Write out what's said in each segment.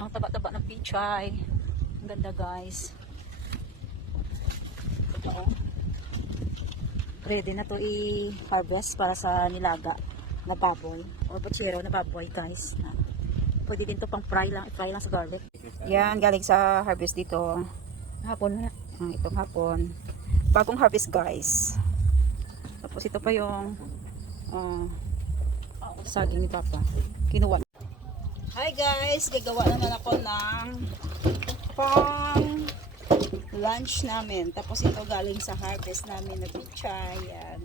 Ang taba-taba ng pichay. Ang ganda guys. Ito oh. Ready na to i-harvest para sa nilaga na baboy. O bachero na baboy guys. Na- Pwede din to pang fry lang, fry lang sa garlic. Yan, galing sa harvest dito. Hapon na. Ah, itong hapon. Bagong harvest guys. Tapos ito pa yung ah, saging ni Papa. Kinuha. Hi guys! Gagawa naman ako ng pang lunch namin. Tapos ito galing sa harvest namin na pichay. Yan.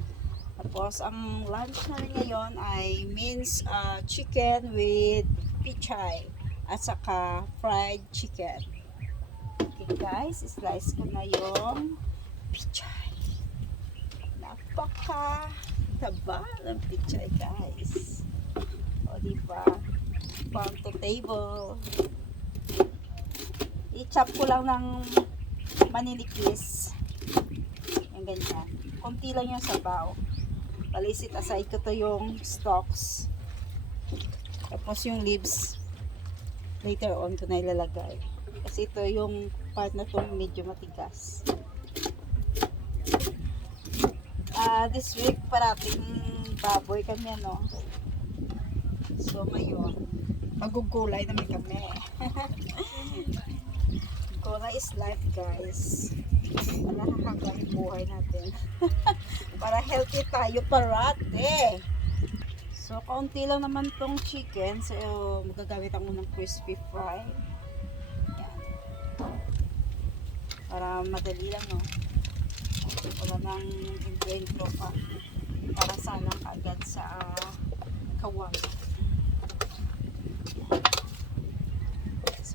Tapos ang lunch namin ngayon ay minced ah, chicken with pichay at saka fried chicken. Okay guys, slice ko na yung pichay. Napaka taba ng pichay guys. Diba? Farm to table. I-chop ko lang ng maninipis. Yung ganyan. Kunti lang yung sabaw. Palisit aside ko to yung stalks. Tapos yung leaves, later on ko na ilalagay. Kasi ito yung part na to medyo matigas. Ah, this week parating baboy kami ano. So ngayon, magugulay naman kami. Gulay is life guys. Wala nakakain buhay natin. Para healthy tayo parate. So, kaunti lang naman tong chicken. So, magagamit ako ng crispy fry. Yan. Para madali lang, no? Wala nang invento pa. Para sana agad sa uh, kawang. So,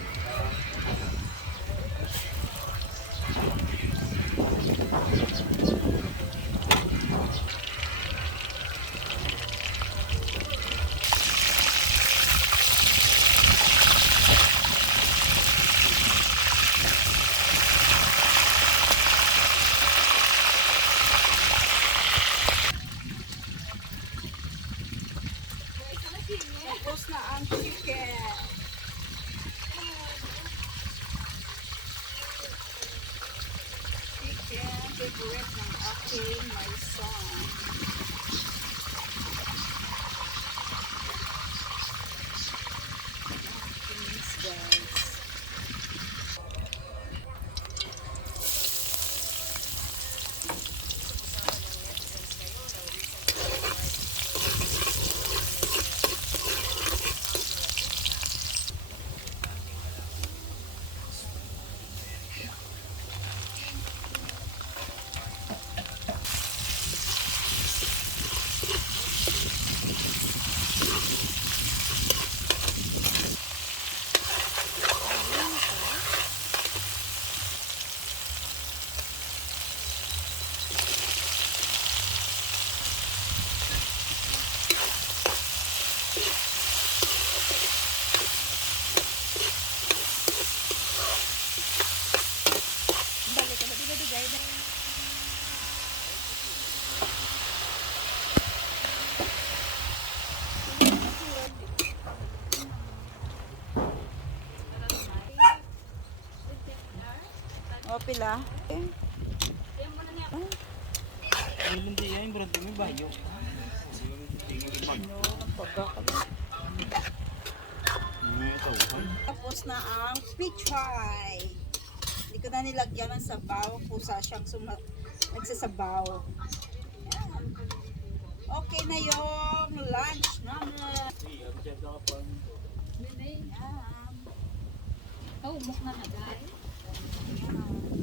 Tapos na ang chicken. Chicken, favorite ng aking my son. Please, guys. O, pila. Pagka Tapos na ang pichay. Hindi ko na nilagyan ng sabaw. Pusa siyang suma nagsasabaw. Yan. Okay na yung lunch namin. Yan. Oh, muk na guys. Yan